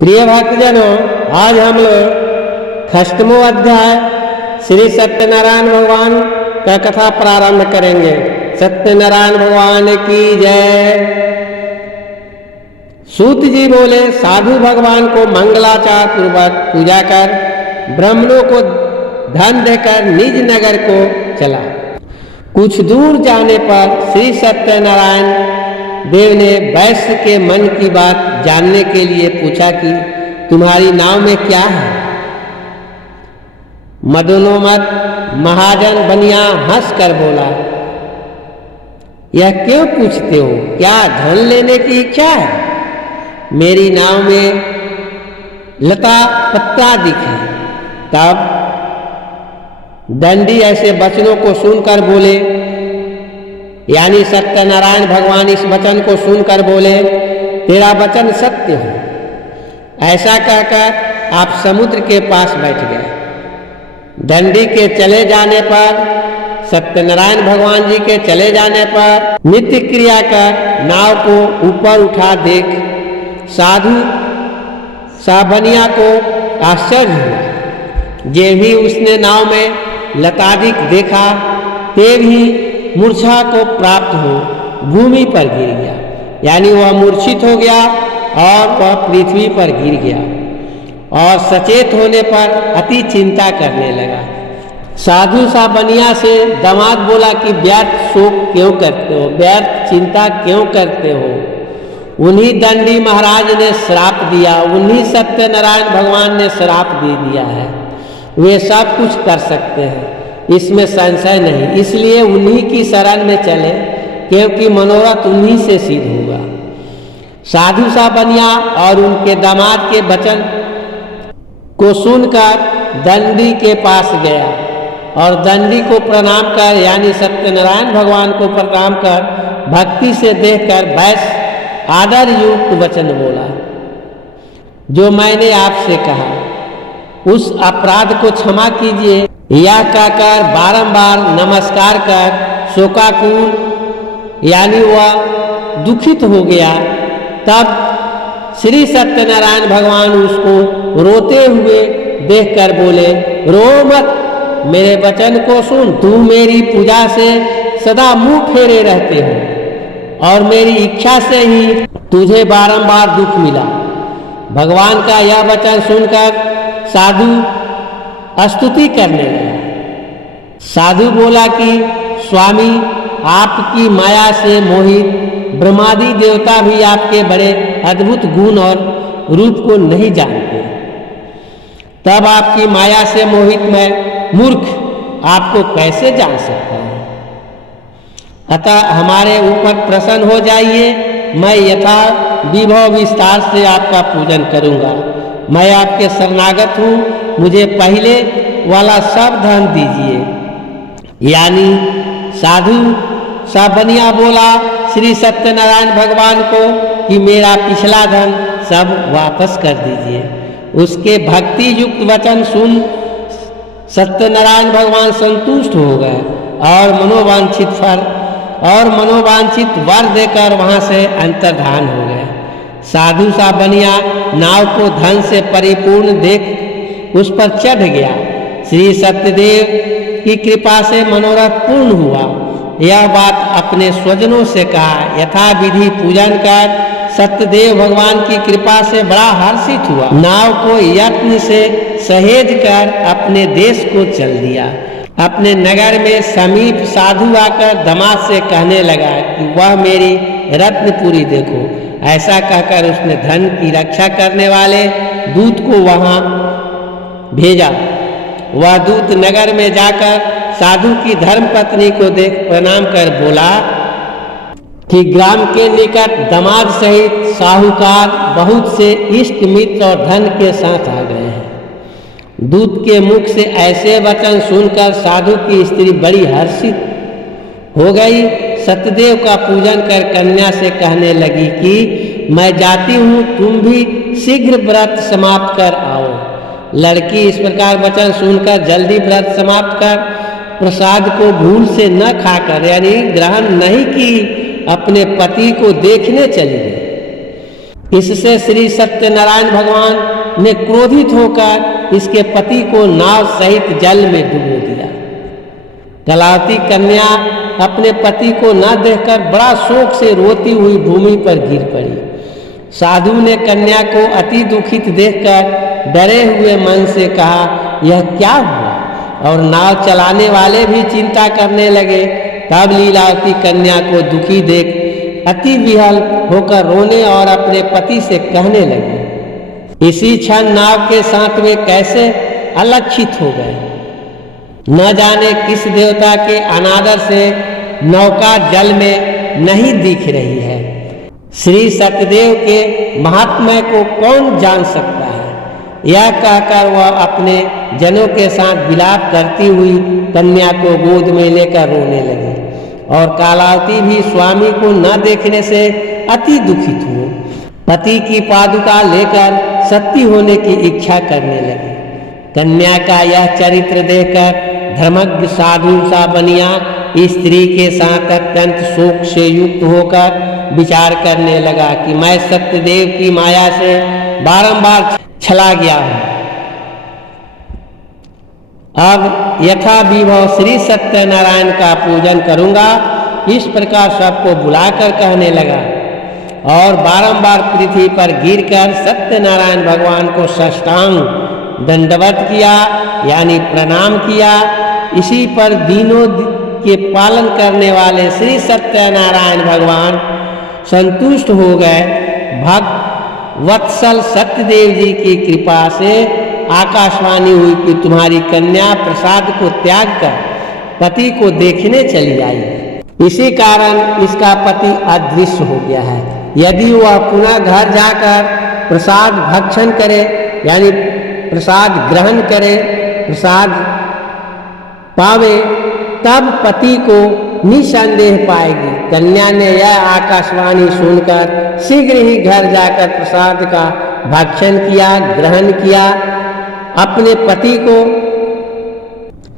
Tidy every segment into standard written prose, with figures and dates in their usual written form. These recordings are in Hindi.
प्रिय भक्तजनों, आज हम लोग 6वां अध्याय श्री सत्यनारायण भगवान का कथा प्रारंभ करेंगे। सत्यनारायण भगवान की जय। सूत जी बोले, साधु भगवान को मंगलाचार पूर्वक पूजा कर ब्राह्मणों को धन देकर निज नगर को चला। कुछ दूर जाने पर श्री सत्यनारायण देव ने वैश्य के मन की बात जानने के लिए पूछा कि तुम्हारी नाव में क्या है। मदनोमत महाजन बनिया हंसकर बोला, यह क्यों पूछते हो? क्या धन लेने की इच्छा है? मेरी नाव में लता पत्ता दिखे। तब दंडी ऐसे वचनों को सुनकर बोले, यानी सत्यनारायण भगवान इस वचन को सुनकर बोले, तेरा वचन सत्य हो। ऐसा कहकर आप समुद्र के पास बैठ गए। दंडी के चले जाने पर, सत्यनारायण भगवान जी के चले जाने पर नित्य क्रिया कर नाव को ऊपर उठा देख साधु साबनिया को आश्चर्य हुआ। जे भी उसने नाव में लतादिक देखा, ते भी मूर्छा को प्राप्त हो भूमि पर गिर गया, यानी वह मूर्छित हो गया और वह पृथ्वी पर गिर गया और सचेत होने पर अति चिंता करने लगा। साधु साबनिया से दामाद बोला कि व्यर्थ शोक क्यों करते हो, व्यर्थ चिंता क्यों करते हो? उन्हीं दंडी महाराज ने श्राप दिया, उन्हीं सत्यनारायण भगवान ने श्राप दे दिया है। वे सब कुछ कर सकते हैं, इसमें संशय नहीं। इसलिए उन्हीं की शरण में चले, क्योंकि मनोरथ उन्हीं से सिद्ध होगा। साधु साबनिया और उनके दामाद के वचन को सुनकर दंडी के पास गया और दंडी को प्रणाम कर, यानी सत्यनारायण भगवान को प्रणाम कर भक्ति से देखकर वैश्य आदर युक्त वचन बोला, जो मैंने आपसे कहा उस अपराध को क्षमा कीजिए। यह कहकर बारंबार नमस्कार कर शोकाकुल, यानी वह दुखित हो गया। तब श्री सत्यनारायण भगवान उसको रोते हुए देखकर बोले, रो मत, मेरे वचन को सुन। तू मेरी पूजा से सदा मुंह फेरे रहते हो और मेरी इच्छा से ही तुझे बारंबार दुख मिला। भगवान का यह वचन सुनकर साधु स्तुति करने लगा। साधु बोला कि स्वामी, आपकी माया से मोहित ब्रह्मादि देवता भी आपके बड़े अद्भुत गुण और रूप को नहीं जानते। तब आपकी माया से मोहित मैं मूर्ख आपको कैसे जान सकता हूँ? अतः हमारे ऊपर प्रसन्न हो जाइए। मैं यथा विभव विस्तार से आपका पूजन करूँगा। मैं आपके शरणागत हूँ, मुझे पहले वाला सब धन दीजिए। यानी साधु साबनिया बोला श्री सत्यनारायण भगवान को कि मेरा पिछला धन सब वापस कर दीजिए। उसके भक्ति युक्त वचन सुन सत्यनारायण भगवान संतुष्ट हो गए और मनोवांछित वर देकर वहां से अंतर्धान हो गए। साधु साबनिया नाव को धन से परिपूर्ण देख उस पर चढ़ गया। श्री सत्यदेव की कृपा से मनोरथ पूर्ण हुआ। यह बात अपने स्वजनों से कहा। यथा विधि पूजन कर सत्यदेव भगवान की कृपा से बड़ा हर्षित हुआ। नाव को यत्न से सहेज कर अपने देश को चल दिया। अपने नगर में समीप साधु आकर दामाद से कहने लगा कि वह मेरी रत्नपुरी देखो। ऐसा कहकर उसने धन की रक्षा करने वाले दूत को वहां भेजा। वह दूत नगर में जाकर साधु की धर्म पत्नी को देख प्रणाम कर बोला कि ग्राम के निकट दामाद सहित साहूकार बहुत से इष्ट मित्र और धन के साथ आ गए हैं। दूत के मुख से ऐसे वचन सुनकर साधु की स्त्री बड़ी हर्षित हो गई। सत्यदेव का पूजन कर कन्या से कहने लगी कि मैं जाती हूँ, तुम भी शीघ्र व्रत समाप्त कर आओ। लड़की इस प्रकार वचन सुनकर जल्दी व्रत समाप्त कर प्रसाद को भूल से न खाकर, यानी ग्रहण नहीं की, अपने पति को देखने चली गई। इससे श्री सत्यनारायण भगवान ने क्रोधित होकर इसके पति को नाव सहित जल में डुबो दिया। कलावती कन्या अपने पति को न देखकर बड़ा शोक से रोती हुई भूमि पर गिर पड़ी। साधु ने कन्या को अति दुखित देखकर डरे हुए मन से कहा, यह क्या हुआ? और नाव चलाने वाले भी चिंता करने लगे। तब लीलावती कन्या को दुखी देख अति विहल होकर रोने और अपने पति से कहने लगे। इसी क्षण नाव के साथ वे कैसे अलक्षित हो गए। न जाने किस देवता के अनादर से नौका जल में नहीं दिख रही है। श्री सत्यदेव के महात्म्य को कौन जान सकता है? यह कहकर वह अपने जनों के साथ विलाप करती हुई कन्या को गोद में लेकर रोने लगी। और कालावती भी स्वामी को न देखने से अति दुखित हुई। पति की पादुका लेकर सती होने की इच्छा करने लगी। कन्या का यह चरित्र देखकर धर्मज्ञ साधु सा बनिया स्त्री के साथ अत्यंत शोक से युक्त होकर विचार करने लगा कि मैं सत्यदेव की माया से बारंबार छला गया हूं। अब यथा विभव श्री सत्यनारायण का पूजन करूंगा। इस प्रकार सबको बुलाकर कहने लगा और बारंबार पृथ्वी पर गिरकर सत्यनारायण भगवान को साष्टांग दंडवत किया, यानी प्रणाम किया। इसी पर दीनों के पालन करने वाले श्री सत्यनारायण भगवान संतुष्ट हो गए। भक्त वत्सल सत्यदेव जी की कृपा से आकाशवाणी हुई कि तुम्हारी कन्या प्रसाद को त्याग कर पति को देखने चली आई। इसी कारण इसका पति अदृश्य हो गया है। यदि वह पुनः घर जाकर प्रसाद भक्षण करे, यानी प्रसाद ग्रहण करे, प्रसाद पावे, तब पति को निसंदेह पाएगी। कन्या ने यह आकाशवाणी सुनकर शीघ्र ही घर जाकर प्रसाद का भक्षण किया, ग्रहण किया। अपने पति को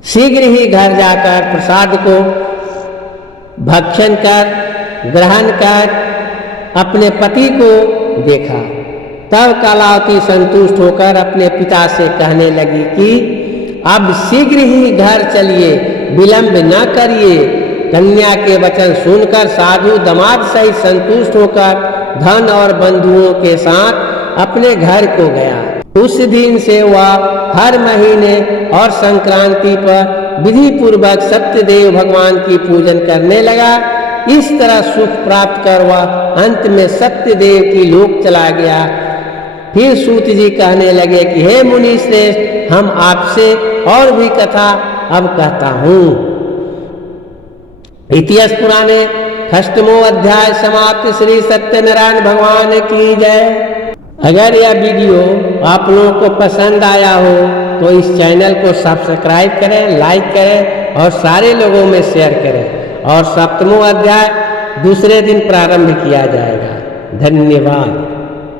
शीघ्र ही घर जाकर प्रसाद को भक्षण कर, ग्रहण कर अपने पति को देखा। तब कलावती संतुष्ट होकर अपने पिता से कहने लगी कि अब शीघ्र ही घर चलिए, विलंब न करिए। कन्या के वचन सुनकर साधु दामाद सहित संतुष्ट होकर धन और बंधुओं के साथ अपने घर को गया। उस दिन से वह हर महीने और संक्रांति पर विधि पूर्वक सत्यदेव भगवान की पूजन करने लगा। इस तरह सुख प्राप्त कर वह अंत में सत्यदेव की लोक चला गया। फिर सूत जी कहने लगे कि हे मुनि श्रेष्ठ, हम आपसे और भी कथा अब कहता हूँ। इतिहास पुराणे अष्टमो अध्याय समाप्त। श्री सत्यनारायण भगवान की जय। अगर यह वीडियो आप लोगों को पसंद आया हो तो इस चैनल को सब्सक्राइब करें, लाइक करें और सारे लोगों में शेयर करें। और सप्तमो अध्याय दूसरे दिन प्रारंभ किया जाएगा। धन्यवाद।